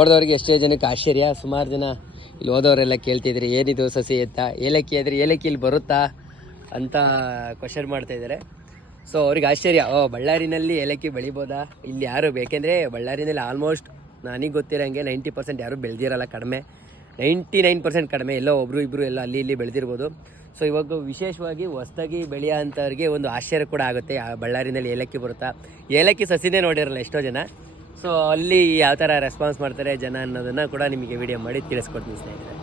ನೋಡಿದವ್ರಿಗೆ ಎಷ್ಟೇ ಜನಕ್ಕೆ ಆಶ್ಚರ್ಯ. ಸುಮಾರು ಜನ ಇಲ್ಲಿ ಹೋದವರೆಲ್ಲ ಕೇಳ್ತಿದ್ರು ಏನಿದು ಸಸಿ ಎತ್ತಾ ಏಲಕ್ಕಿ ಆದರೆ ಏಲಕ್ಕಿ ಇಲ್ಲಿ ಬರುತ್ತಾ ಅಂತ ಕ್ವಶನ್ ಮಾಡ್ತಾ ಇದ್ದಾರೆ. ಸೊ ಅವ್ರಿಗೆ ಆಶ್ಚರ್ಯ, ಬಳ್ಳಾರಿನಲ್ಲಿ ಏಲಕ್ಕಿ ಬೆಳಿಬೋದಾ, ಇಲ್ಲಿ ಯಾರು ಬೇಕೆಂದರೆ ಬಳ್ಳಾರಿನಲ್ಲಿ ಆಲ್ಮೋಸ್ಟ್ ನನಗೆ ಗೊತ್ತಿರೋಂಗೆ 90% ಯಾರು ಬೆಳೆದಿರಲ್ಲ, ಕಡಿಮೆ 99% ಕಡಿಮೆ, ಎಲ್ಲೋ ಒಬ್ಬರು ಇಬ್ಬರು ಎಲ್ಲ ಅಲ್ಲಿ ಇಲ್ಲಿ ಬೆಳೆದಿರ್ಬೋದು. ಸೊ ಇವಾಗ ವಿಶೇಷವಾಗಿ ಹೊಸ್ದಾಗಿ ಬೆಳೆಯೋ ಅಂಥವ್ರಿಗೆ ಒಂದು ಆಶ್ಚರ್ಯ ಕೂಡ ಆಗುತ್ತೆ, ಬಳ್ಳಾರಿನಲ್ಲಿ ಏಲಕ್ಕಿ ಬರುತ್ತಾ, ಏಲಕ್ಕಿ ಸಸಿನೇ ನೋಡಿರಲ್ಲ ಎಷ್ಟೋ ಜನ. ಸೊ ಅಲ್ಲಿ ಯಾವ ಥರ ರೆಸ್ಪಾನ್ಸ್ ಮಾಡ್ತಾರೆ ಜನ ಅನ್ನೋದನ್ನು ಕೂಡ ನಿಮಗೆ ವಿಡಿಯೋ ಮಾಡಿ ತಿಳಿಸ್ಕೊಡ್ತೀನಿ ಸ್ನೇಹಿತರೆ.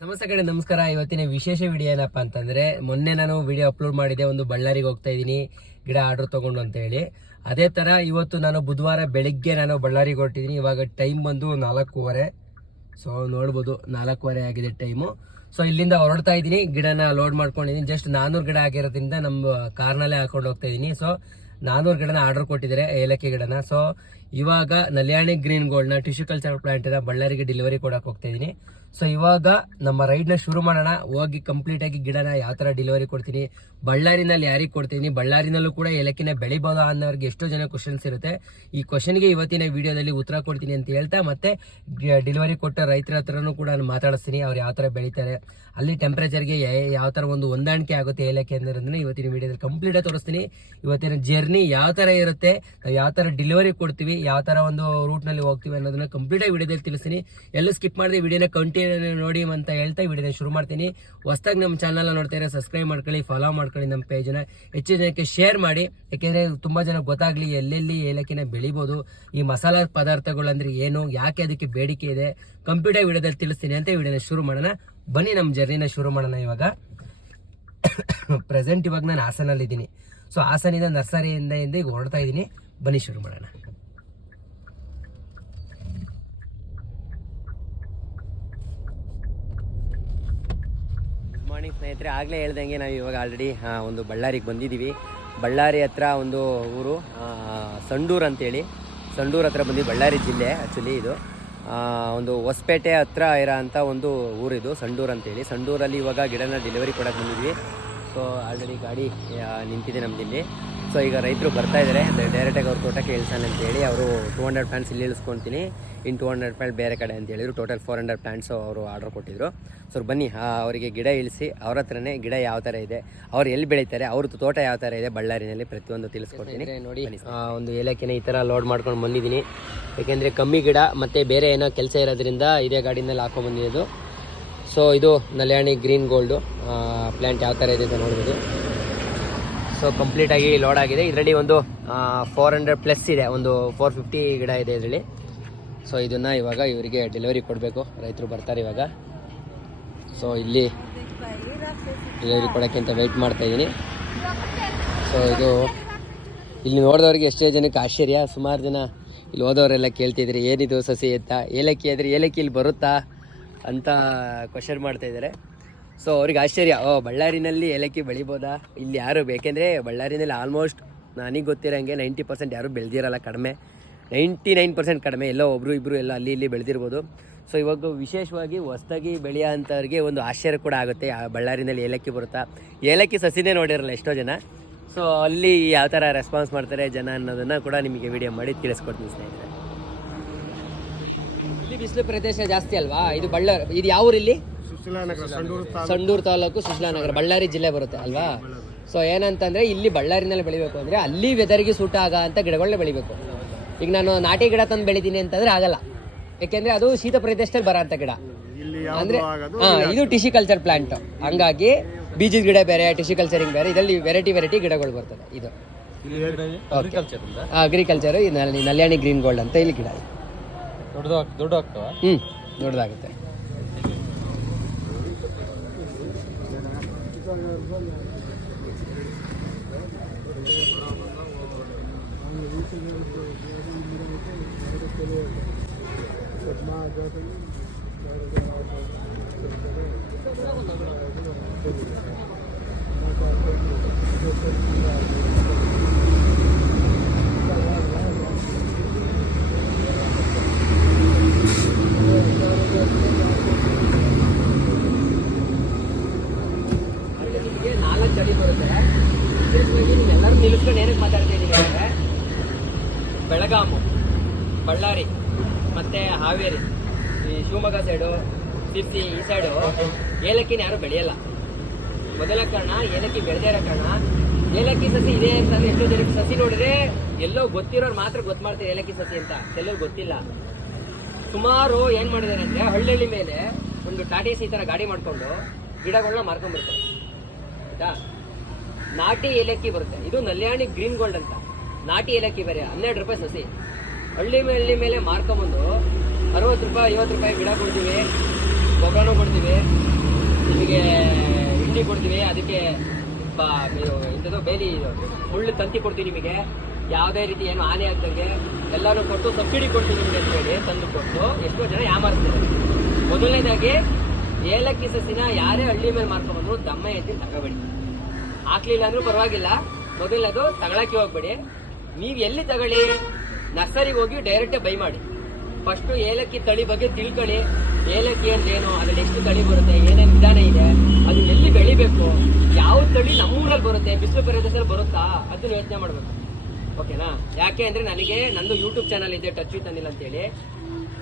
ಸಮಸ್ಯೆ ಕಡೆ ನಮಸ್ಕಾರ. ಇವತ್ತಿನ ವಿಶೇಷ ವಿಡಿಯೋ ಏನಪ್ಪ ಅಂತಂದರೆ, ಮೊನ್ನೆ ನಾನು ವಿಡಿಯೋ ಅಪ್ಲೋಡ್ ಮಾಡಿದ್ದೆ, ಒಂದು ಬಳ್ಳಾರಿಗೆ ಹೋಗ್ತಾ ಇದ್ದೀನಿ ಗಿಡ ಆರ್ಡ್ರ್ ತೊಗೊಂಡು ಅಂತ ಹೇಳಿ. ಅದೇ ಥರ ಇವತ್ತು ನಾನು ಬುಧವಾರ ಬೆಳಿಗ್ಗೆ ನಾನು ಬಳ್ಳಾರಿಗೆ ಹೊರಟಿದ್ದೀನಿ. ಇವಾಗ ಟೈಮ್ ಬಂದು 4:15. ಸೊ ನೋಡ್ಬೋದು 4:15 ಆಗಿದೆ ಟೈಮು. ಸೊ ಇಲ್ಲಿಂದ ಹೊರಡ್ತಾ ಇದ್ದೀನಿ, ಗಿಡನ ಲೋಡ್ ಮಾಡ್ಕೊಂಡಿದ್ದೀನಿ. ಜಸ್ಟ್ 400 ಗಿಡ ಆಗಿರೋದ್ರಿಂದ ನಮ್ಮ ಕಾರ್ನಲ್ಲೇ ಹಾಕೊಂಡು ಹೋಗ್ತಾ ಇದ್ದೀನಿ. ಸೊ 400 ಗಿಡನ ಆರ್ಡರ್ ಕೊಟ್ಟಿದ್ದಾರೆ, ಏಲಕ್ಕಿ ಗಿಡನ. ಸೊ ಇವಾಗ ನಲ್ಯಾಣಿ ಗ್ರೀನ್ ಗೋಲ್ಡ್ನ ಟಿಶ್ಯೂ ಕಲ್ಚರ್ ಪ್ಲಾಂಟಿನ ಬಳ್ಳಾರಿಗೆ ಡೆಲಿವರಿ ಕೊಡಕ್ಕೆ ಹೋಗ್ತಾ ಇದ್ದೀನಿ. ಸೊ ಇವಾಗ ನಮ್ಮ ರೈಡ್ನ ಶುರು ಮಾಡೋಣ. ಹೋಗಿ ಕಂಪ್ಲೀಟಾಗಿ ಗಿಡನ ಯಾವ ಥರ ಡೆಲಿವರಿ ಕೊಡ್ತೀನಿ, ಬಳ್ಳಾರಿನಲ್ಲಿ ಯಾರಿಗೆ ಕೊಡ್ತೀನಿ, ಬಳ್ಳಾರಿನಲ್ಲೂ ಕೂಡ ಏಲಕ್ಕಿನ ಬೆಳಿಬೋದಾ ಅನ್ನೋರಿಗೆ ಎಷ್ಟೋ ಜನ ಕ್ವಶನ್ಸ್ ಇರುತ್ತೆ. ಈ ಕ್ವಶನ್ಗೆ ಇವತ್ತಿನ ವಿಡಿಯೋದಲ್ಲಿ ಉತ್ತರ ಕೊಡ್ತೀನಿ ಅಂತ ಹೇಳ್ತಾ, ಮತ್ತೆ ಡೆಲಿವರಿ ಕೊಟ್ಟ ರೈತರ ಹತ್ರನೂ ಕೂಡ ನಾನು ಮಾತಾಡಿಸ್ತೀನಿ, ಅವ್ರು ಯಾವ ಥರ ಬೆಳೀತಾರೆ, ಅಲ್ಲಿ ಟೆಂಪ್ರೇಚರ್ಗೆ ಯಾವ ಥರ ಒಂದು ಹೊಂದಾಣಿಕೆ ಆಗುತ್ತೆ ಏಲಕ್ಕಿ ಅನ್ನೋದನ್ನ ಇವತ್ತಿನ ವಿಡಿಯೋದಲ್ಲಿ ಕಂಪ್ಲೀಟಾಗಿ ತೋರಿಸ್ತೀನಿ. ಇವತ್ತಿನ ಜರ್ನಿ ಯಾವ ಥರ ಇರುತ್ತೆ, ನಾವು ಯಾವ ಥರ ಡೆಲಿವರಿ ಕೊಡ್ತೀವಿ, ಯಾವ ಥರ ಒಂದು ರೂಟ್ನಲ್ಲಿ ಹೋಗ್ತೀವಿ ಅನ್ನೋದನ್ನ ಕಂಪ್ಲೀಟಾಗಿ ವಿಡಿಯೋದಲ್ಲಿ ತಿಳಿಸ್ತೀನಿ. ಎಲ್ಲೂ ಸ್ಕಿಪ್ ಮಾಡಿದೆ ವಿಡಿಯೋನ ಕಂಟಿನ್ಯೂ ನೋಡಿ ಅಂತ ಹೇಳ್ತಾ ವಿಡಿಯೋನ ಶುರು ಮಾಡ್ತೀನಿ. ಹೊಸದಾಗಿ ನಮ್ಮ ಚಾನಲ್ನ ನೋಡ್ತಾ ಇದ್ರೆ ಸಬ್ಸ್ಕ್ರೈಬ್ ಮಾಡ್ಕೊಳ್ಳಿ, ಫಾಲೋ ಮಾಡ್ಕೊಳ್ಳಿ, ನಮ್ಮ ಪೇಜ್ನ ಹೆಚ್ಚು ಜನಕ್ಕೆ ಶೇರ್ ಮಾಡಿ. ಯಾಕೆಂದರೆ ತುಂಬ ಜನ ಗೊತ್ತಾಗಲಿ ಎಲ್ಲೆಲ್ಲಿ ಏಲಕ್ಕಿನ ಬೆಳಿಬೋದು, ಈ ಮಸಾಲಾ ಪದಾರ್ಥಗಳು ಅಂದರೆ ಏನು, ಯಾಕೆ ಅದಕ್ಕೆ ಬೇಡಿಕೆ ಇದೆ, ಕಂಪ್ಯೂಟರ್ ವಿಡಿಯೋದಲ್ಲಿ ತಿಳಿಸ್ತೀನಿ ಅಂತ ವಿಡಿಯೋನ ಶುರು ಮಾಡೋಣ. ಬನ್ನಿ ನಮ್ಮ ಜರ್ನಿನ ಶುರು ಮಾಡೋಣ. ಇವಾಗ ಪ್ರೆಸೆಂಟ್ ಇವಾಗ ನಾನು ಹಾಸನಲ್ಲಿದ್ದೀನಿ. ಸೊ ಹಾಸನಿಂದ ನರ್ಸರಿಯಿಂದ ಈಗ ಹೊರಡ್ತಾ ಇದ್ದೀನಿ. ಬನ್ನಿ ಶುರು ಮಾಡೋಣ. ಗುಡ್ ಮಾರ್ನಿಂಗ್ ಸ್ನೇಹಿತರೆ. ಆಗಲೇ ಹೇಳ್ದಂಗೆ ನಾವು ಇವಾಗ ಆಲ್ರೆಡಿ ಒಂದು ಬಳ್ಳಾರಿಗೆ ಬಂದಿದ್ದೀವಿ. ಬಳ್ಳಾರಿ ಹತ್ರ ಒಂದು ಊರು ಸಂಡೂರು ಅಂತೇಳಿ, ಸಂಡೂರು ಹತ್ರ ಬಂದು ಬಳ್ಳಾರಿ ಜಿಲ್ಲೆ ಆ್ಯಕ್ಚುಲಿ ಇದು ಒಂದು ಹೊಸಪೇಟೆ ಹತ್ರ ಇರೋ ಅಂಥ ಒಂದು ಊರಿದು ಸಂಡೂರು ಅಂತೇಳಿ. ಸಂಡೂರಲ್ಲಿ ಇವಾಗ ಗಿಡನ ಡೆಲಿವರಿ ಕೊಡೋಕೆ ಬಂದಿದ್ವಿ. ಸೊ ಆಲ್ರೆಡಿ ಗಾಡಿ ನಿಂತಿದೆ ನಮ್ಮದಿಲ್ಲಿ. ಸೊ ಈಗ ರೈತರು ಬರ್ತಾ ಇದ್ದಾರೆ, ಡೈರೆಕ್ಟಾಗಿ ಅವ್ರ ತೋಟಕ್ಕೆ ಇಳಿಸೋಣ ಅಂತೇಳಿ. ಅವರು 200 ಪ್ಲಾಂಟ್ಸ್ ಇಲ್ಲಿ ಇಳಿಸ್ಕೊತೀನಿ, ಇನ್ನು 200 ಪ್ಲಾಂಟ್ ಬೇರೆ ಕಡೆ ಅಂತ ಹೇಳಿದ್ರು. ಟೋಟಲ್ 400 ಪ್ಲಾಂಟ್ಸು ಅವರು ಆರ್ಡರ್ ಕೊಟ್ಟಿದ್ರು. ಸೊ ಬನ್ನಿ ಅವರಿಗೆ ಗಿಡ ಇಳಿಸಿ ಅವ್ರ ಹತ್ರನೇ ಗಿಡ ಯಾವ ಥರ ಇದೆ, ಅವ್ರು ಎಲ್ಲಿ ಬೆಳೀತಾರೆ, ಅವ್ರದ್ದು ತೋಟ ಯಾವ ಥರ ಇದೆ ಬಳ್ಳಾರಿನಲ್ಲಿ ಪ್ರತಿಯೊಂದು ತಿಳಿಸ್ಕೊಡ್ತೀನಿ. ನೋಡಿ ಒಂದು ಏಲಕ್ಕಿನ ಈ ಥರ ಲೋಡ್ ಮಾಡ್ಕೊಂಡು ಬಂದಿದ್ದೀನಿ. ಯಾಕೆಂದರೆ ಕಮ್ಮಿ ಗಿಡ ಮತ್ತು ಬೇರೆ ಏನೋ ಕೆಲಸ ಇರೋದ್ರಿಂದ ಇದೇ ಗಾಡಿನಲ್ಲಿ ಹಾಕೊಂಡ್ಬಂದಿದ್ದು. ಸೊ ಇದು ನಲ್ಯಾಣಿ ಗ್ರೀನ್ ಗೋಲ್ಡು ಪ್ಲ್ಯಾಂಟ್ ಯಾವ ಥರ ಇದೆ ಅಂತ ನೋಡ್ಬೋದು. ಸೊ ಕಂಪ್ಲೀಟಾಗಿ ಲೋಡ್ ಆಗಿದೆ. ಇದರಲ್ಲಿ ಒಂದು 400+ ಇದೆ, ಒಂದು 450 ಗಿಡ ಇದೆ ಇದರಲ್ಲಿ. ಸೊ ಇದನ್ನು ಇವಾಗ ಇವರಿಗೆ ಡೆಲಿವರಿ ಕೊಡಬೇಕು, ರೈತರು ಬರ್ತಾರೆ ಇವಾಗ. ಸೊ ಇಲ್ಲಿ ಡೆಲಿವರಿ ಕೊಡೋಕ್ಕೆ ಅಂತ ವೆಯ್ಟ್ ಮಾಡ್ತಾಯಿದ್ದೀನಿ. ಸೊ ಇದು ಇಲ್ಲಿ ನೋಡಿದವ್ರಿಗೆ ಎಷ್ಟೇ ಜನಕ್ಕೆ ಆಶ್ಚರ್ಯ. ಸುಮಾರು ಜನ ಇಲ್ಲಿ ಹೋದವರೆಲ್ಲ ಕೇಳ್ತಿದ್ರು ಏನಿದು ಸಸಿ ಎತ್ತಾ ಏಲಕ್ಕಿ ಆದರೆ ಏಲಕ್ಕಿ ಇಲ್ಲಿ ಬರುತ್ತಾ ಅಂತ ಕ್ವಶನ್ ಮಾಡ್ತಾಯಿದ್ದಾರೆ. ಸೊ ಅವ್ರಿಗೆ ಆಶ್ಚರ್ಯ, ಬಳ್ಳಾರಿನಲ್ಲಿ ಏಲಕ್ಕಿ ಬೆಳಿಬೋದಾ, ಇಲ್ಲಿ ಯಾರು ಬೇಕೆಂದರೆ ಬಳ್ಳಾರಿನಲ್ಲಿ ಆಲ್ಮೋಸ್ಟ್ ನನಗೆ ಗೊತ್ತಿರೋಂಗೆ 90% ಯಾರು ಬೆಳೆದಿರಲ್ಲ, ಕಡಿಮೆ 99% ಕಡಿಮೆ, ಎಲ್ಲೋ ಒಬ್ಬರು ಇಬ್ಬರು ಎಲ್ಲ ಅಲ್ಲಿ ಇಲ್ಲಿ ಬೆಳೆದಿರ್ಬೋದು. ಸೊ ಇವಾಗ ವಿಶೇಷವಾಗಿ ಹೊಸ್ದಾಗಿ ಬೆಳೆಯೋ ಅಂಥವ್ರಿಗೆ ಒಂದು ಆಶ್ಚರ್ಯ ಕೂಡ ಆಗುತ್ತೆ, ಬಳ್ಳಾರಿನಲ್ಲಿ ಏಲಕ್ಕಿ ಬರುತ್ತಾ, ಏಲಕ್ಕಿ ಸಸಿನೇ ನೋಡಿರಲ್ಲ ಎಷ್ಟೋ ಜನ. ಸೊ ಅಲ್ಲಿ ಯಾವ ಥರ ರೆಸ್ಪಾನ್ಸ್ ಮಾಡ್ತಾರೆ ಜನ ಅನ್ನೋದನ್ನು ಕೂಡ ನಿಮಗೆ ವಿಡಿಯೋ ಮಾಡಿ ತಿಳಿಸ್ಕೊಡ್ತೀನಿ ಸ್ನೇಹಿತರೆ. ಇಲ್ಲಿ ಬಿಸಿಲು ಪ್ರದೇಶ ಜಾಸ್ತಿ ಅಲ್ವಾ, ಇದು ಬಳ್ಳಾರಿ, ಇದು ಯಾವ ಊರು ಇಲ್ಲಿ? ಸಂಡೂರು ತಾಲೂಕು, ಸುಶೀಲಾನಗರ, ಬಳ್ಳಾರಿ ಜಿಲ್ಲೆ ಬರುತ್ತೆ ಅಲ್ವಾ. ಸೊ ಏನಂತಂದರೆ ಇಲ್ಲಿ ಬಳ್ಳಾರಿನಲ್ಲಿ ಬೆಳಿಬೇಕು ಅಂದರೆ ಅಲ್ಲಿ ವೆದರ್ಗೆ ಸೂಟ್ ಆಗೋ ಅಂಥ ಗಿಡಗಳನ್ನ ಬೆಳಿಬೇಕು. ಈಗ ನಾನು ನಾಟಿ ಗಿಡ ತಂದು ಬೆಳಿತೀನಿ ಅಂತಂದರೆ ಆಗಲ್ಲ, ಯಾಕೆಂದರೆ ಅದು ಶೀತ ಪ್ರದೇಶದಲ್ಲಿ ಬರೋ ಅಂಥ ಗಿಡ. ಅಂದರೆ ಇದು ಟಿಶ್ಯೂ ಕಲ್ಚರ್ ಪ್ಲಾಂಟ್, ಹಂಗಾಗಿ ಬೀಜದ ಗಿಡ ಬೇರೆ, ಟಿಶ್ಯೂ ಕಲ್ಚರಿಂಗ್ ಬೇರೆ, ಇದರಲ್ಲಿ ವೆರೈಟಿ ಗಿಡಗಳು ಬರ್ತದೆ. ಇದು ಅಗ್ರಿಕಲ್ಚರ್, ನಲ್ಯಾಣಿ ಗ್ರೀನ್ ಗೋಲ್ಡ್ ಅಂತ ಇಲ್ಲಿ ಗಿಡ ದೊಡ್ಡದಾಗ್ತವೆ. ದೊಡ್ಡದಾಗುತ್ತೆ. ಹಾವೇರಿ, ಈ ಶಿವಮೊಗ್ಗ ಸೈಡು, ಸಿರ್ಸಿ ಈ ಸೈಡು ಏಲಕ್ಕಿನ ಯಾರು ಬೆಳೆಯಲ್ಲ. ಮೊದಲ ಕಾರಣ ಏಲಕ್ಕಿ ಬೆಳೆದೇ ಇರೋ ಕಾರಣ. ಏಲಕ್ಕಿ ಸಸಿ ಇದೆ ಅಂತಂದ್ರೆ ಎಷ್ಟೋ ಜನಕ್ಕೆ ಸಸಿ ನೋಡಿದ್ರೆ ಎಲ್ಲೋ ಗೊತ್ತಿರೋರು ಮಾತ್ರ ಗೊತ್ತು ಮಾಡ್ತಾರೆ ಏಲಕ್ಕಿ ಸಸಿ ಅಂತ, ಎಲ್ಲರೂ ಗೊತ್ತಿಲ್ಲ. ಸುಮಾರು ಏನ್ ಮಾಡಿದ್ದಾರೆ ಅಂದ್ರೆ ಹಳ್ಳಿ ಮೇಲೆ ಒಂದು ಟಾಟಾ ಈ ತರ ಗಾಡಿ ಮಾಡ್ಕೊಂಡು ಗಿಡಗಳನ್ನ ಮಾರ್ಕೊಂಡ್ಬಿಡ್ತಾರೆ ಆಯ್ತಾ. ನಾಟಿ ಏಲಕ್ಕಿ ಬರುತ್ತೆ, ಇದು ನಲ್ಯಾಣಿ ಗ್ರೀನ್ ಗೋಲ್ಡ್ ಅಂತ. ನಾಟಿ ಏಲಕ್ಕಿ ಬೇರೆ 12 ರೂಪಾಯಿ ಸಸಿ. ಹಳ್ಳಿ ಮೇಲೆ ಮಾರ್ಕೊಂಬಂದು 60 ರೂಪಾಯಿ 50 ರೂಪಾಯಿ ಗಿಡ ಕೊಡ್ತೀವಿ, ಗೊಬ್ಬರನೂ ಕೊಡ್ತೀವಿ, ನಿಮಗೆ ಹಿಂಡಿ ಕೊಡ್ತೀವಿ, ಅದಕ್ಕೆ ಇಂಥದ್ದು ಬೇಲಿ ಮುಳ್ಳು ತಂತಿ ಕೊಡ್ತೀವಿ ನಿಮಗೆ, ಯಾವುದೇ ರೀತಿ ಏನು ಹಾನಿ ಆಗ್ದಂಗೆ ಎಲ್ಲಾನು ಕೊಟ್ಟು ಸಬ್ಸಿಡಿ ಕೊಡ್ತೀವಿ ನಿಮಗೆ ಅಂತ ಹೇಳಿ ತಂದು ಕೊಟ್ಟು ಎಷ್ಟೋ ಜನ ಯಾಮಾರಿಸ್ತಾರೆ. ಮೊದಲನೇದಾಗಿ ಏಲಕ್ಕಿ ಸಸಿನ ಯಾರೇ ಹಳ್ಳಿ ಮೇಲೆ ಮಾರ್ಕೊಂಡ್ಬಂದ್ರು ದಮ್ಮ ಎತ್ತಿ ತಗೋಬೇಡಿ. ಹಾಕ್ಲಿಲ್ಲ ಅಂದ್ರೂ ಪರವಾಗಿಲ್ಲ, ಮೊದಲನೇದು ತಗೊಳಕ್ಕೆ ಹೋಗ್ಬೇಡಿ. ನೀವು ಎಲ್ಲಿ ತಗೊಳ್ಳಿ, ನರ್ಸರಿಗೆ ಹೋಗಿ ಡೈರೆಕ್ಟ್ ಬೈ ಮಾಡಿ. ಫಸ್ಟ್ ಏಲಕ್ಕಿ ತಳಿ ಬಗ್ಗೆ ತಿಳ್ಕೊಳ್ಳಿ. ಏಲಕ್ಕಿ ಅಂದ್ರೇನು, ಅದ್ರಲ್ಲಿ ಎಷ್ಟು ತಳಿ ಬರುತ್ತೆ, ಏನೇನು ವಿಧಾನ ಇದೆ, ಅದು ಎಲ್ಲಿ ಬೆಳಿಬೇಕು, ಯಾವ ತಳಿ ನಮ್ಮೂರಲ್ಲಿ ಬರುತ್ತೆ, ಬಿಸಿಲು ಪ್ರದೇಶದಲ್ಲಿ ಬರುತ್ತಾ, ಅದನ್ನ ಯೋಚನೆ ಮಾಡ್ಬೇಕು. ಓಕೆನಾ? ಯಾಕೆ ಅಂದ್ರೆ ನನಗೆ ನಂದು ಯೂಟ್ಯೂಬ್ ಚಾನಲ್ ಇದೆ, ಟಚ್ ವಿತ್ ಅನಿಲ್ ಅಂತೇಳಿ.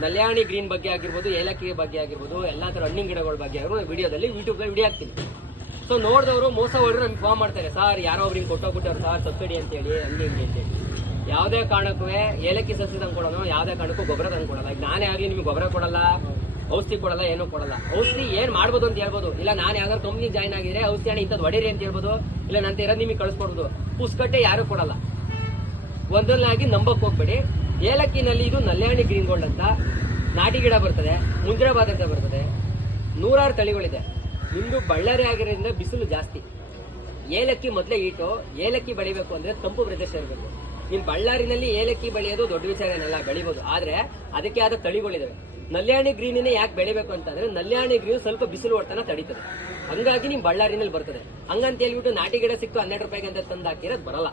ನಲ್ಯಾಣಿ ಗ್ರೀನ್ ಬಗ್ಗೆ ಆಗಿರ್ಬೋದು, ಏಲಕ್ಕಿ ಬಗ್ಗೆ ಆಗಿರ್ಬೋದು, ಎಲ್ಲಾ ತರ ಹಣ್ಣಿನ ಗಿಡಗಳ ಬಗ್ಗೆ ಆಗಿರ್ಬೋದು ವಿಡಿಯೋದಲ್ಲಿ ಯೂಟ್ಯೂಬ್ದಲ್ಲಿ ವಿಡಿಯೋ ಹಾಕ್ತೀನಿ. ಸೊ ನೋಡಿದವರು ಮೋಸ ಹೊಡೆದ್ರು ನಮ್ಗೆ ಫೋನ್ ಮಾಡ್ತಾರೆ, ಸರ್ ಯಾರೋ ಒಬ್ರಿಗೆ ಕೊಟ್ಟೋಗ್ಬಿಟ್ಟವ್ರು ಸರ್ ಸಬ್ಸಿಡಿ ಅಂತೇಳಿ, ಹಂಗೆ ಅಂತೇಳಿ. ಯಾವುದೇ ಕಾರಣಕ್ಕೂ ಏಲಕ್ಕಿ ಸಸಿ ತಂದ್ಕೊಡೋನು, ಯಾವುದೇ ಕಾರಣಕ್ಕೂ ಗೊಬ್ಬರ ತಂದ್ಕೊಡಲ್ಲ. ಈಗ ನಾನೇ ಆಗಲಿ ನಿಮ್ಗೆ ಗೊಬ್ಬರ ಕೊಡಲ್ಲ, ಔಷಧಿ ಕೊಡಲ್ಲ, ಏನೂ ಕೊಡಲ್ಲ. ಔಷಧಿ ಏನ್ ಮಾಡ್ಬೋದು ಅಂತ ಹೇಳ್ಬೋದು, ಇಲ್ಲ ನಾನು ಯಾವ್ದಾದ್ರು ಕಂಪ್ನಿ ಜಾಯ್ನ್ ಆಗಿದ್ರೆ ಔಷಧಿ ಹಣ ಇಂಥದ್ದು ಹೊಡೀರಿ ಅಂತ ಹೇಳ್ಬೋದು, ಇಲ್ಲ ನಂತ ಇರೋದು ನಿಮಗೆ ಕಳಿಸ್ಕೊಡ್ಬೋದು. ಪುಸ್ತಕಟ್ಟೆ ಯಾರು ಕೊಡಲ್ಲ. ಒಂದೊಂದಾಗಿ ನಂಬಕ್ ಹೋಗ್ಬೇಡಿ. ಏಲಕ್ಕಿನಲ್ಲಿ ಇದು ನಲ್ಯಾಣಿ ಗ್ರೀನ್ ಗೋಲ್ಡ್ ಅಂತ ನಾಟಿ ಗಿಡ ಬರ್ತದೆ, ಮುಂಜರಾಬಾದ್ ಅಂತ ಬರ್ತದೆ, 100 ತಳಿಗಳಿದೆ. ನಿಮ್ದು ಬಳ್ಳಾರಿ ಆಗಿರೋದ್ರಿಂದ ಬಿಸಿಲು ಜಾಸ್ತಿ. ಏಲಕ್ಕಿ ಮೊದಲೇ ಈಟು. ಏಲಕ್ಕಿ ಬೆಳಿಬೇಕು ಅಂದ್ರೆ ತಂಪು ಪ್ರದೇಶ ಇರಬೇಕು. ನಿಮ್ ಬಳ್ಳಾರಿನಲ್ಲಿ ಏಲಕ್ಕಿ ಬೆಳೆಯೋದು ದೊಡ್ಡ ವಿಚಾರ ಏನಲ್ಲ, ಬೆಳಿಬಹುದು. ಆದ್ರೆ ಅದಕ್ಕೆ ಆದ ತಳಿಗಳಿದಾವೆ. ನಲ್ಯಾಣಿ ಗ್ರೀನ್ ಯಾಕೆ ಬೆಳಿಬೇಕು ಅಂತಂದ್ರೆ ನಲ್ಯಾಣಿ ಗ್ರೀನ್ ಸ್ವಲ್ಪ ಬಿಸಿಲು ಹೊಡೆತನ ತಡೀತದೆ, ಹಂಗಾಗಿ ನಿಮ್ ಬಳ್ಳಾರಿನಲ್ಲಿ ಬರ್ತದೆ. ಹಂಗಂತ ಹೇಳ್ಬಿಟ್ಟು ನಾಟಿ ಗಿಡ ಸಿಕ್ತು 12 ರೂಪಾಯಿಗೆ ಅಂತ ತಂದು ಹಾಕಿರೋದು ಬರಲ್ಲ.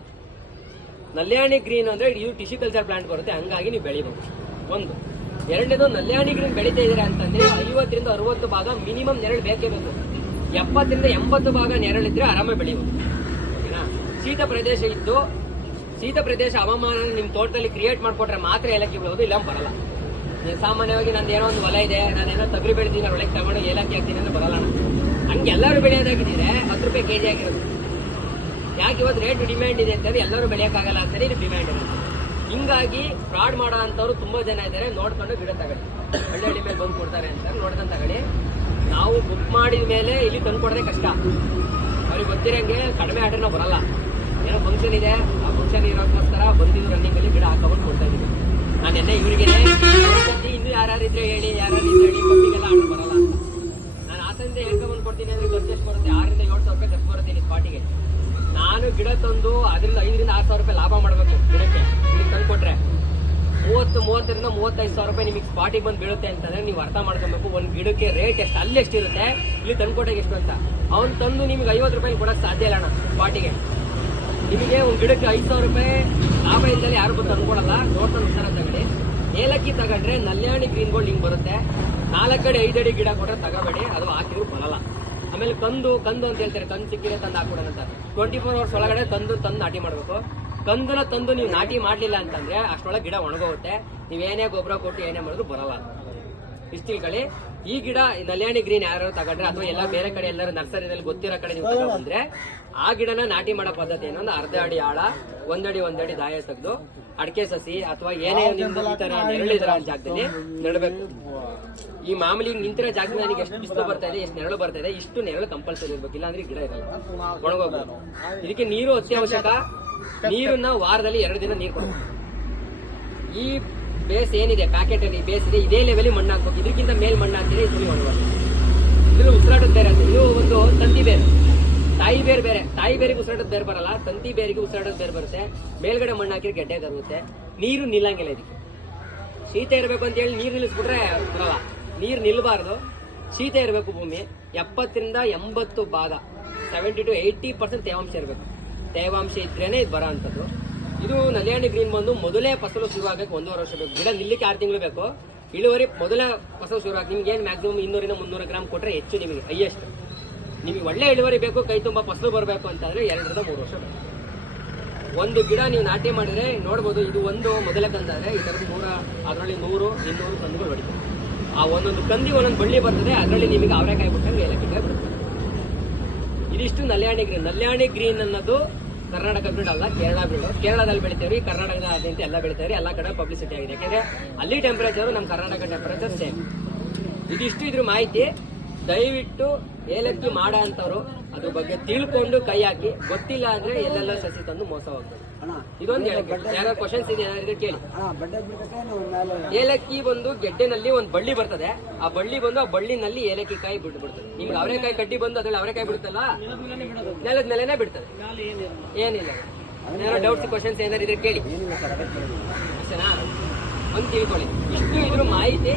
ನಲ್ಯಾಣಿ ಗ್ರೀನ್ ಅಂದ್ರೆ ಇದು ಟಿಶ್ಯೂ ಕಲ್ಚರ್ ಪ್ಲಾಂಟ್ ಬರುತ್ತೆ, ಹಂಗಾಗಿ ನೀವು ಬೆಳಿಬಹುದು. ಒಂದು. ಎರಡನೇದು, ನಲ್ಯಾಣಿ ಗ್ರೀನ್ ಬೆಳೀತಾ ಇದೀರಾ ಅಂತಂದ್ರೆ 50 ರಿಂದ 60 ಭಾಗ ಮಿನಿಮಮ್ ನೆರಳು ಬೇಕೇ ಬೇಕು. 70 ರಿಂದ 80 ಭಾಗ ನೆರಳಿದ್ರೆ ಆರಾಮಾಗಿ ಬೆಳಿಬಹುದು. ಓಕೆನಾ? ಶೀತ ಪ್ರದೇಶ ಇದ್ದು, ಶೀತ ಪ್ರದೇಶ ಹವಾಮಾನ ನಿಮ್ ತೋಟದಲ್ಲಿ ಕ್ರಿಯೇಟ್ ಮಾಡ್ಕೊಟ್ರೆ ಮಾತ್ರ ಏಲಕ್ಕಿ ಬೆಳೆಯೋದು, ಇಲ್ಲ ಬರಲ್ಲ. ನೀವು ಸಾಮಾನ್ಯವಾಗಿ ನಂದು ಏನೋ ಒಂದು ಹೊಲ ಇದೆ, ನಾನೇನೋ ತೊಗರಿ ಬೆಳಿತೀನಿ, ಒಳಗೆ ತಗೊಂಡು ಏಲಕ್ಕಿ ಹಾಕ್ತೀನಿ ಅಂದ್ರೆ ಬರಲ್ಲ. ಹಂಗೆ ಎಲ್ಲರೂ ಬೆಳೆಯೋದಾಗಿದ್ರೆ 10 ರೂಪಾಯಿ ಕೆಜಿ ಆಗಿರೋದು. ಯಾಕೆ ಇವತ್ತು ರೇಟ್ ಡಿಮ್ಯಾಂಡ್ ಇದೆ ಅಂತಂದ್ರೆ ಎಲ್ಲರೂ ಬೆಳೆಯೋಕ್ಕಾಗಲ್ಲ ಅಂತಾರೆ, ಇದು ಡಿಮ್ಯಾಂಡ್ ಇರುತ್ತೆ. ಹಿಂಗಾಗಿ ಫ್ರಾಡ್ ಮಾಡೋ ಅಂತವ್ರು ತುಂಬಾ ಜನ ಇದ್ದಾರೆ. ನೋಡ್ಕೊಂಡು ಗಿಡ ತಗೊಳ್ಳಿ, ಹಳ್ಳಿ ಮೇಲೆ ಬಂದು ಕೊಡ್ತಾರೆ ಅಂತ ನೋಡ್ಕೊಂಡು ತಗೊಳ್ಳಿ. ನಾವು ಬುಕ್ ಮಾಡಿದ ಮೇಲೆ ಇಲ್ಲಿ ತಂದು ಕೊಡೋದೇ ಕಷ್ಟ. ಅವ್ರಿಗೆ ಗೊತ್ತಿರಂಗೆ ಕಡಿಮೆ ಆರ್ಡರ್ ನಾವು ಬರಲ್ಲ. ಏನೋ ಫಂಕ್ಷನ್ ಇದೆ, ಆ ಫಂಕ್ಷನ್ ಇರೋಕ್ಕೋಸ್ಕರ ಬಂದಿದ್ದು ರನ್ನಿಂಗ್ ಅಲ್ಲಿ ಗಿಡ ಹಾಕೊಂಡು ಕೊಡ್ತಾ ಇದ್ದೀವಿ. ನಾನು ಎಣ್ಣೆ ಇವರಿಗೆ ಇನ್ನೂ ಯಾರಿದ್ರೆ ಹೇಳಿ, ಕಬ್ಬಿಗೆಲ್ಲ ಆರ್ಡರ್ ಬರಲ್ಲ. ನಾನು ಆಸೆಯಿಂದ ಹೇಳ್ಕೊಂಡ್ಬಂದು ಕೊಡ್ತೀನಿ ಅಂದ್ರೆ ಖರ್ಚು ಎಷ್ಟು ಬರುತ್ತೆ? 6 ರಿಂದ 7 ಸಾವಿರ ರೂಪಾಯಿ ಖರ್ಚು ಬರುತ್ತೆ ಇಲ್ಲಿ ಸ್ಪಾಟಿಗೆ. ನಾನು ಗಿಡ ತಂದು ಅದರಿಂದ 5 ರಿಂದ 6 ಸಾವಿರ ರೂಪಾಯಿ ಲಾಭ ಮಾಡಬೇಕು ಗಿಡಕ್ಕೆ. ಇಲ್ಲಿ ತಂದು ಕೊಟ್ರೆ 30 ರಿಂದ 35 ಸಾವಿರ ರೂಪಾಯಿ ನಿಮಗೆ ಸ್ಪಾಟಿಗೆ ಬಂದು ಬೀಳುತ್ತೆ ಅಂತಂದ್ರೆ ನೀವು ಅರ್ಥ ಮಾಡ್ಕೊಬೇಕು ಒಂದು ಗಿಡಕ್ಕೆ ರೇಟ್ ಎಷ್ಟು, ಅಲ್ಲಿ ಎಷ್ಟಿರುತ್ತೆ, ಇಲ್ಲಿ ತಂದ್ಕೊಟ್ಟಾಗ ಎಷ್ಟು ಅಂತ. ಅವ್ನು ತಂದು ನಿಮ್ಗೆ 50 ರೂಪಾಯಿ ಕೊಡಕ್ಕೆ ಸಾಧ್ಯ ಇಲ್ಲ ಅಣ್ಣ. ಸ್ಪಾಟಿಗೆ ನಿಮಗೆ ಒಂದು ಗಿಡಕ್ಕೆ 5 ಸಾವಿರ ರೂಪಾಯಿ ಲಾಭ ಇದ್ದಲ್ಲಿ ಯಾರು ಬಂದು ತಂದ್ಕೊಡಲ್ಲ. ನೋಡ್ಕೊಂಡು ಉತ್ತರ ತಗೊಳ್ಳಿ. ಏಲಕ್ಕಿ ತಗೊಂಡ್ರೆ ನಲ್ಯಾಣಿ ಗ್ರೀನ್ ಗೋಲ್ಡ್ ಹಿಂಗ್ ಬರುತ್ತೆ. 4 ಅಡಿ 5 ಅಡಿ ಗಿಡ ಕೊಟ್ರೆ ತಗೋಬೇಡಿ, ಅದು ಹಾಕಿದ್ರು ಬರಲ್ಲ. ಆಮೇಲೆ ಕಂದು ಅಂತ ಹೇಳ್ತಾರೆ, ಕಂದು ಸಿಕ್ಕಿದ್ರೆ ತಂದು ಹಾಕೊಡೋಣ ಅಂತ. 24 ಅವರ್ಸ್ ಒಳಗಡೆ ತಂದು ನಾಟಿ ಮಾಡ್ಬೇಕು. ಕಂದನ ತಂದು ನೀವು ನಾಟಿ ಮಾಡ್ಲಿಲ್ಲ ಅಂತಂದ್ರೆ ಅಷ್ಟೊಳಗೆ ಗಿಡ ಒಣಗೋಗುತ್ತೆ. ನೀವೇನೇ ಗೊಬ್ಬರ ಕೊಟ್ಟು ಏನೇ ಮಾಡಿದ್ರು ಬರಲ್ಲ. ಇಷ್ಟು ತಿಳ್ಕೊಳ್ಳಿ. ಈ ಗಿಡ ನಲ್ಯಾಣಿ ಗ್ರೀನ್ ಯಾರು ತಗೊಂಡ್ರೆ ಅಥವಾ ಎಲ್ಲ ಬೇರೆ ಕಡೆ ಎಲ್ಲರೂ ನರ್ಸರಿನಲ್ಲಿ ಗೊತ್ತಿರೋ ಕಡೆ ನೀವು ತಗೊಂಡ್ರೆ ಆ ಗಿಡನ ನಾಟಿ ಮಾಡೋ ಪದ್ಧತಿ ಏನಂದ್ರೆ 1/2 ಅಡಿ ಆಳ, 1 ಅಡಿ ದಾಯ ತೆಗೆದು ಅಡಿಕೆ ಸಸಿ ಅಥವಾ ಏನೇ ಈ ತರ ನೆರಳಿದ್ರ ಜಾಗದಲ್ಲಿ ನೆಡಬೇಕು. ಈ ಮಾಮೂಲಿ ನಿಂತಿರೋ ಜಾಗದಲ್ಲಿ ನನಗೆ ಎಷ್ಟು ಬಿಸಿಲು ಬರ್ತಾ ಇದೆ, ಎಷ್ಟು ನೆರಳು ಬರ್ತಾ ಇದೆ, ಇಷ್ಟು ನೆರಳು ಕಂಪಲ್ಸರಿ ಇರ್ಬೇಕು, ಇಲ್ಲ ಅಂದ್ರೆ ಗಿಡ ಇರಲ್ಲ, ಒಣಗೋಗ್ಬೋದು. ಇದಕ್ಕೆ ನೀರು ಅತ್ಯವಶ್ಯಕ. ನೀರನ್ನ ವಾರದಲ್ಲಿ 2 ದಿನ ನೀರು ಕೊಡಬೇಕು. ಈ ಬೇಸ್ ಏನಿದೆ ಪ್ಯಾಕೆಟ್ ಅಲ್ಲಿ ಬೇಸ್ ಇದೆ, ಇದೇ ಲೆವೆಲ್ ಮಣ್ಣು ಹಾಕ್ಬೇಕು. ಇದಕ್ಕಿಂತ ಮೇಲ್ ಮಣ್ಣು ಹಾಕಿದ್ರೆ ಇದು ಒಣಗೋದು. ಇದ್ರಲ್ಲಿ ಉಸಿರಾಟದ ಬೇರೆ ಅಂತ. ಇದು ಒಂದು ತಂತಿ ಬೇರೆ, ತಾಯಿ ಬೇರೆ ಬೇರೆ. ತಾಯಿ ಬೇರಿಗೆ ಉಸಿರಾಟದ ಬೇರೆ ಬರಲ್ಲ, ತಂತಿ ಬೇರಿಗೆ ಉಸಿರಾಟದ ಬೇರೆ ಬರುತ್ತೆ. ಮೇಲ್ಗಡೆ ಮಣ್ಣು ಹಾಕಿದ್ರೆ ಗೆಡ್ಡೆ ತರುತ್ತೆ. ನೀರು ನಿಲ್ಲಂಗಿಲ್ಲ ಇದಕ್ಕೆ. ಶೀತ ಇರಬೇಕು ಅಂತ ಹೇಳಿ ನೀರು ನಿಲ್ಲಿಸ್ಬಿಟ್ರೆ ಬರಲ್ಲ. ನೀರು ನಿಲ್ಲಬಾರ್ದು, ಶೀತ ಇರಬೇಕು ಭೂಮಿ. 70 ರಿಂದ 80 ಭಾಗ 70 to 80% ತೇವಾಂಶ ಇರಬೇಕು. ತೇವಾಂಶ ಇದ್ರೇನೆ ಇದು ಬರೋ ಅಂಥದ್ದು. ಇದು ನಲ್ಯಾಣಿ ಗ್ರೀನ್ ಬಂದು ಮೊದಲೇ ಫಸಲು ಶುರು ಆಗಕ್ಕೆ 1.5 ವರ್ಷ ಬೇಕು. ಗಿಡ ನಿಲ್ಲಿಕ್ಕೆ 6 ತಿಂಗಳು ಬೇಕು. ಇಳುವರಿ ಮೊದಲ ಫಸಲು ಶುರು ಆಗಿ ನಿಮ್ಗೆ ಏನು ಮ್ಯಾಕ್ಸಿಮಮ್ 200 ರಿಂದ 300 ಗ್ರಾಮ್ ಕೊಟ್ಟರೆ ಹೆಚ್ಚು, ನಿಮಗೆ ಹೈಯೆಸ್ಟ್. ನಿಮಗೆ ಒಳ್ಳೆ ಇಳುವರಿ ಬೇಕು, ಕೈ ತುಂಬ ಫಸಲು ಬರಬೇಕು ಅಂತಂದ್ರೆ 2 ರಿಂದ 3 ವರ್ಷ ಬೇಕು. ಒಂದು ಗಿಡ ನೀವು ನಾಟಿ ಮಾಡಿದ್ರೆ ನೋಡ್ಬೋದು, ಇದು ಒಂದು ಮೊದಲೇ ಕಂದಾದ್ರೆ ಈ ಥರದ್ದು ಅದರಲ್ಲಿ 100, 200 ಕಂದುಗಳು ಹೊಡಿತಾರೆ. ಆ ಒಂದೊಂದು ಕಂದಿ ಒಂದೊಂದು ಬಳ್ಳಿ ಬರ್ತದೆ, ಅದರಲ್ಲಿ ನಿಮಗೆ ಅವರೆಕಾಯಿ ಬಿಟ್ಟಂಗೆ ಏಲಕ್ಕಿಕಾಯಿ ಬರ್ತದೆ. ಇದಿಷ್ಟು ನಲ್ಯಾಣಿ ಗ್ರೀನ್ ಅನ್ನೋದು ಕರ್ನಾಟಕ ಬ್ರೀಡ್ ಅಲ್ಲ, ಕೇರಳ ಬ್ರೀಡ್. ಕೇರಳದಲ್ಲಿ ಬೆಳಿತೇವೆ, ಕರ್ನಾಟಕದಾದ್ಯಂತ ಎಲ್ಲ ಬೆಳಿತೇವೆ, ಎಲ್ಲ ಕಡೆ ಪಬ್ಲಿಸಿಟಿ ಆಗಿದೆ. ಯಾಕಂದ್ರೆ ಅಲ್ಲಿ ಟೆಂಪರೇಚರು ನಮ್ಮ ಕರ್ನಾಟಕ ಟೆಂಪರೇಚರ್ ಸೇಮ್. ಇದಿಷ್ಟು ಇದ್ರ ಮಾಹಿತಿ. ದಯವಿಟ್ಟು ಏಲಕ್ಕಿ ಮಾಡ ಅಂತವ್ರು ಅದ್ರ ಬಗ್ಗೆ ತಿಳ್ಕೊಂಡು ಕೈ ಹಾಕಿ, ಗೊತ್ತಿಲ್ಲ ಅಂದ್ರೆ ಎಲ್ಲೆಲ್ಲ ಸಸಿ ತಂದು ಮೋಸ ಹೋಗ್ತದೆ. ಇದೊಂದು ಯಾರು ಕ್ವಶನ್ಸ್ ಇದೆ ಏನಾದ್ರು ಕೇಳಿ. ಏಲಕ್ಕಿ ಬಂದು ಗೆಡ್ಡೆನಲ್ಲಿ ಒಂದು ಬಳ್ಳಿ ಬರ್ತದೆ, ಆ ಬಳ್ಳಿ ಬಂದು ಆ ಬಳ್ಳಿನಲ್ಲಿ ಏಲಕ್ಕಿ ಕಾಯಿ ಬಿಡ್ತದೆ. ನಿಮ್ಗೆ ಅವರೆಕಾಯಿ ಕಡ್ಡಿ ಬಂದು ಅದ್ರಲ್ಲಿ ಅವರೆಕಾಯಿ ಬಿಡುತ್ತಲ್ಲ, ನೆಲದ ಮೇಲೆನೆ ಬಿಡ್ತದೆ. ಏನಿಲ್ಲ, ಏನಾದ್ರು ಡೌಟ್ಸ್ ಕ್ವಶನ್ಸ್ ಏನಾದ್ರು ಇದ್ರೆ ಕೇಳಿ. ಅಷ್ಟೇನಾ? ಒಂದು ತಿಳ್ಕೊಳ್ಳಿ. ಇಷ್ಟು ಇದ್ರ ಮಾಹಿತಿ.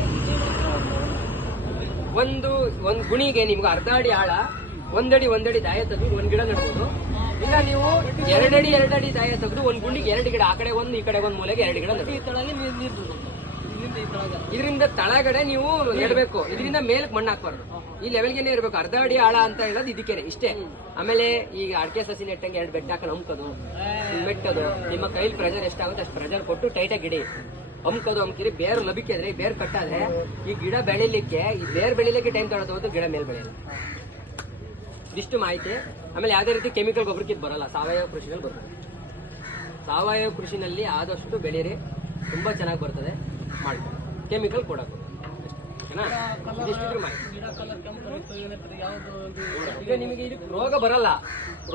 ಒಂದು ಗುಣಿಗೆ ನಿಮ್ಗೆ ಅರ್ಧ ಅಡಿ ಆಳ, ಒಂದಡಿ ದಾಯ ತೆಗೆದು ಒಂದ್ ಗಿಡ ನೆಡ್ಬೋದು. ಇಲ್ಲ ನೀವು 2 ಅಡಿ ದಾಯ ತೆಗೆದು ಒಂದ್ ಗುಂಡಿಗೆ 2 ಗಿಡ, ಆ ಕಡೆ ಒಂದು ಈ ಕಡೆ ಒಂದು ಮೂಲೆಗೆ 2 ಗಿಡ ನೆಡ್ಬೋದು. ಇದರಿಂದ ತಳಗಡೆ ನೀವು ನೆಡಬೇಕು, ಇದರಿಂದ ಮೇಲಕ್ಕೆ ಮಣ್ಣು ಹಾಕ್ಬಾರ್ದು. ಈ ಲೆವೆಲ್ಗೆ ಇರಬೇಕು. ಅರ್ಧ ಅಡಿ ಆಳ ಅಂತ ಹೇಳೋದು ಇದಕ್ಕೇನೆ, ಇಷ್ಟೇ. ಆಮೇಲೆ ಈಗ ಅಡಿಕೆ ಸಸಿ ನೆಟ್ಟಂಗೆ 2 ಬೆಡ್ ಹಾಕೊಂಡು ಅಮ್ಕೋದು, ಮೆಟ್ಟೋದು. ನಿಮ್ಮ ಕೈಲಿ ಪ್ರೆಷರ್ ಎಷ್ಟಾಗುತ್ತೆ ಅಷ್ಟು ಪ್ರೆಷರ್ ಕೊಟ್ಟು ಟೈಟಾಗಿ ಗಿಡಿ ಅಮ್ಕಿರಿ. ಬೇರು ಲಭಿಕಿದ್ರೆ, ಬೇರು ಕಟ್ಟಾದ್ರೆ ಈ ಗಿಡ ಬೆಳಿಲಿಕ್ಕೆ, ಈ ಬೇರು ಬೆಳಿಲಿಕ್ಕೆ ಟೈಮ್ ತಗೊಳ್ಳೋದು, ಗಿಡ ಮೇಲೆ ಬೆಳೆಯಲ್ಲ. ಇದಿಷ್ಟು ಮಾಹಿತಿ. ಆಮೇಲೆ ಯಾವುದೇ ರೀತಿ ಕೆಮಿಕಲ್ ಗೊಬ್ಬರಕ್ಕೆ ಬರಲ್ಲ, ಸಾವಯವ ಕೃಷಿನಲ್ಲಿ ಬರ್ತದೆ. ಸಾವಯವ ಕೃಷಿನಲ್ಲಿ ಆದಷ್ಟು ಬೆಳೀರಿ, ತುಂಬಾ ಚೆನ್ನಾಗಿ ಬರ್ತದೆ. ಮಾಡಿ ಕೆಮಿಕಲ್ ಕೊಡೋದು. ಈಗ ನಿಮಗೆ ಇದು ರೋಗ ಬರಲ್ಲ,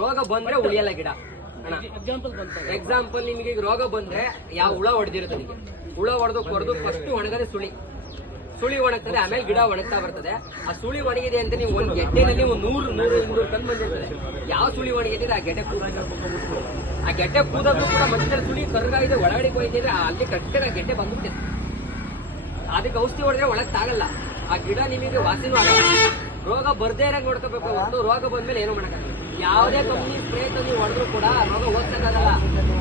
ರೋಗ ಬಂದ್ರೆ ಉಳಿಯಲ್ಲ ಗಿಡ. ಎಕ್ಸಾಂಪಲ್ ನಿಮಗೆ ಈಗ ರೋಗ ಬಂದ್ರೆ ಯಾವ ಹುಳ ಹೊಡೆದಿರುತ್ತೆ, ನಿಮಗೆ ಹುಳ ಹೊಡೆದು ಫಸ್ಟ್ ಒಣಗದೆ ಸುಳಿ ಒಣಗ್ತದೆ, ಆಮೇಲೆ ಗಿಡ ಒಣಗ್ತಾ ಬರ್ತದೆ. ಆ ಸುಳಿ ಒಣಗಿದೆ ಅಂತ ನೀವು ಒಂದು ಗೆಡ್ಡೆನಲ್ಲಿ 100-200 ಟನ್ ಬಂದಿರ್ತದೆ. ಯಾವ ಸುಳಿ ಒಣಗಿದೆ ಆ ಗೆಡ್ಡೆ ಆ ಗೆಡ್ಡೆ ಕೂದಲು ಕೂಡ ಮಧ್ಯದಲ್ಲಿ ಸುಳಿ ಕರ್ಗಾಗಿದೆ, ಒಳಗಡೆ ಹೋಯ್ತಿದ್ರೆ ಅಲ್ಲಿ ಕರೆಕ್ಟ್ ಆ ಗೆಡ್ಡೆ ಬಂದ್ಬಿಟ್ಟಿದೆ. ಅದಕ್ಕೆ ಔಷಧಿ ಹೊಡೆದ್ರೆ ಒಳಗ್ತಾಗಲ್ಲ, ಆ ಗಿಡ ನಿಮಗೆ ವಾಸಿನೂ ಆಗಲ್ಲ. ರೋಗ ಬರ್ದೇ ಇರಾಗ ನೋಡ್ಕೋಬೇಕು ಹೊರತು ರೋಗ ಬಂದ್ಮೇಲೆ ಏನೂ ಮಾಡೋಕ್ಕಾಗಲ್ಲ. ಯಾವುದೇ ಕಂಪ್ನಿ ಸ್ಪ್ರೇ ನೀವು ಹೊಡೆದ್ರು ಕೂಡ ರೋಗ ಹೋಗ್ಸಕ್ಕಾಗಲ್ಲ.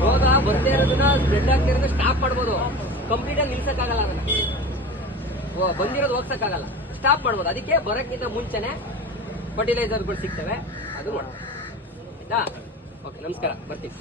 ರೋಗ ಬರ್ದೇ ಇರೋದನ್ನ ಸ್ಪ್ರೆಡ್ ಆಗ್ತಿರೋದನ್ನ ಸ್ಟಾಪ್ ಮಾಡ್ಬೋದು, ಕಂಪ್ಲೀಟ್ ಆಗಿ ನಿಲ್ಸಕ್ಕಾಗಲ್ಲ. ಅದನ್ನ ಬಂದಿರೋದು ಹೋಗ್ಸಕ್ಕಾಗಲ್ಲ, ಸ್ಟಾಪ್ ಮಾಡ್ಬೋದು. ಅದಕ್ಕೆ ಬರೋಕ್ಕಿಂತ ಮುಂಚೆನೆ ಫರ್ಟಿಲೈಸರ್ಗಳು ಸಿಗ್ತವೆ, ಅದು ಮಾಡ್ಬೋದು. ಆಯ್ತಾ? ಓಕೆ, ನಮಸ್ಕಾರ, ಬರ್ತೀವಿ.